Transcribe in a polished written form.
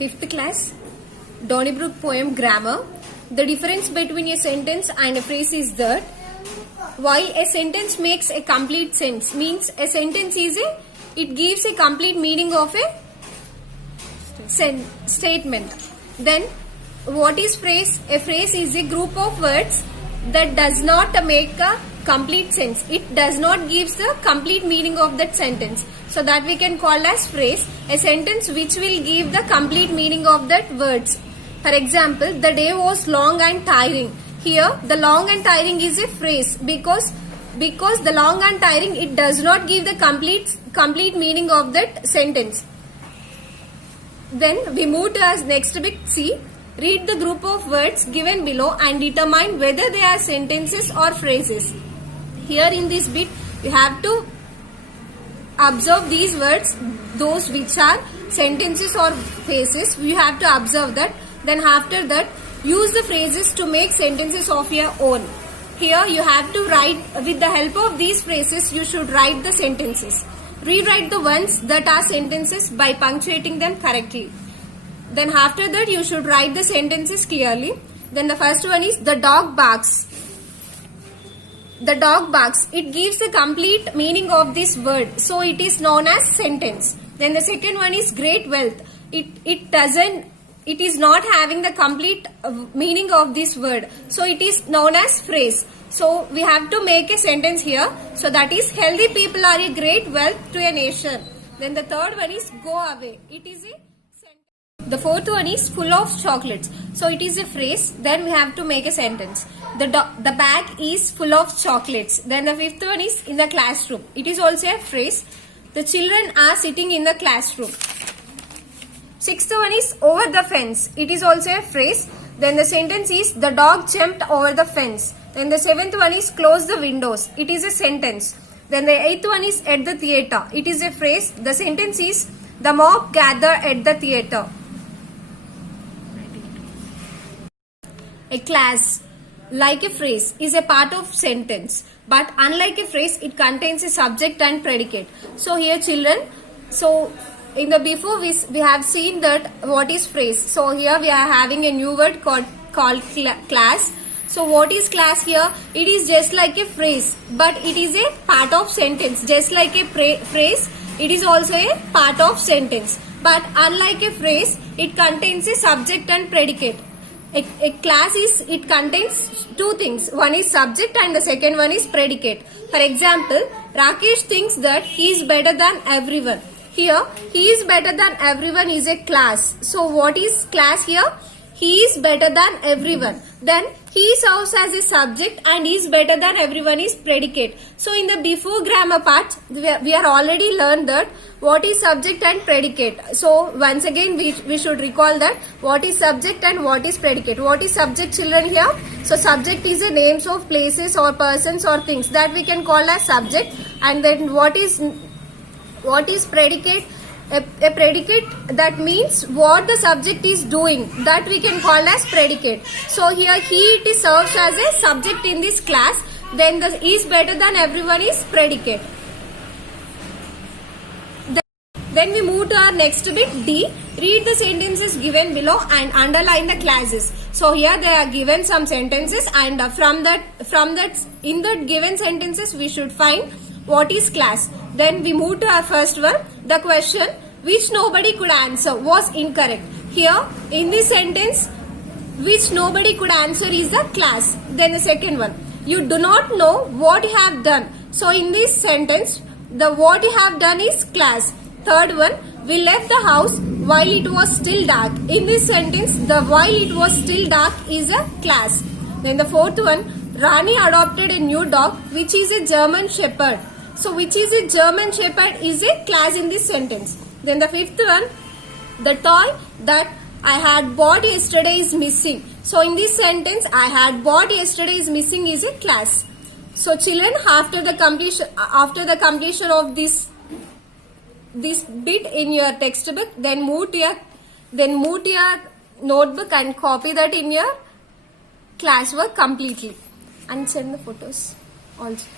Fifth class, Donnybrook poem Grammar. The difference between a sentence and a phrase is that while a sentence makes a complete sense, means a sentence is it gives a complete meaning of a statement. Then what is phrase? A phrase is a group of words that does not make a complete sense. It does not gives the complete meaning of that sentence. So that we can call as phrase, a sentence which will give the complete meaning of that words. For example, the day was long and tiring. Here, the long and tiring is a phrase because the long and tiring, it does not give the complete meaning of that sentence. Then we move to our next bit C. Read the group of words given below and determine whether they are sentences or phrases. Here in this bit, you have to observe these words, those which are sentences or phrases. You have to observe that. Then after that, use the phrases to make sentences of your own. Here you have to write, with the help of these phrases, you should write the sentences. Rewrite the ones that are sentences by punctuating them correctly. Then after that, you should write the sentences clearly. Then the first one is the dog barks. The dog barks. It gives the complete meaning of this word. So it is known as sentence. Then the second one is great wealth. It is not having the complete meaning of this word. So it is known as phrase. So we have to make a sentence here. So that is healthy people are a great wealth to a nation. Then the third one is go away. It is a The fourth one is full of chocolates. So it is a phrase. Then we have to make a sentence. The bag is full of chocolates. Then the fifth one is in the classroom. It is also a phrase. The children are sitting in the classroom. Sixth one is over the fence. It is also a phrase. Then the sentence is the dog jumped over the fence. Then the seventh one is close the windows. It is a sentence. Then the eighth one is at the theatre. It is a phrase. The sentence is the mob gathered at the theatre. A class, like a phrase, is a part of sentence. But unlike a phrase, it contains a subject and predicate. So here children, so in the before we have seen that what is phrase. So here we are having a new word called class. So what is class here? It is just like a phrase, but it is a part of sentence. Just like a phrase, it is also a part of sentence. But unlike a phrase, it contains a subject and predicate. A class it contains two things. One is subject and the second one is predicate. For example, Rakesh thinks that he is better than everyone. Here, he is better than everyone is a class. So what is class here? He is better than everyone. Then he serves as a subject and is better than everyone is predicate. So in the before grammar part, we are already learned that what is subject and predicate. So once again we should recall that what is subject and what is predicate. What is subject, children, here? So subject is the names of places or persons or things that we can call as subject. And then what is predicate? A predicate, that means what the subject is doing, that we can call as predicate. So here it serves as a subject in this class. Then the is better than everyone is predicate. Then we move to our next bit D. Read the sentences given below and underline the clauses. So here they are given some sentences, and from that in the given sentences we should find what is class. Then we move to our first one. The question which nobody could answer was incorrect. Here in this sentence, which nobody could answer is the class. Then the second one, you do not know what you have done. So in this sentence, the what you have done is class. Third one, we left the house while it was still dark. In this sentence, the while it was still dark is a class. Then the fourth one, Rani adopted a new dog which is a German Shepherd. So which is a German Shepherd is a class in this sentence. Then the fifth one, the toy that I had bought yesterday is missing. So in this sentence, I had bought yesterday is missing is a class. So children, after the completion of this bit in your textbook, then move to your notebook and copy that in your classwork completely and send the photos also.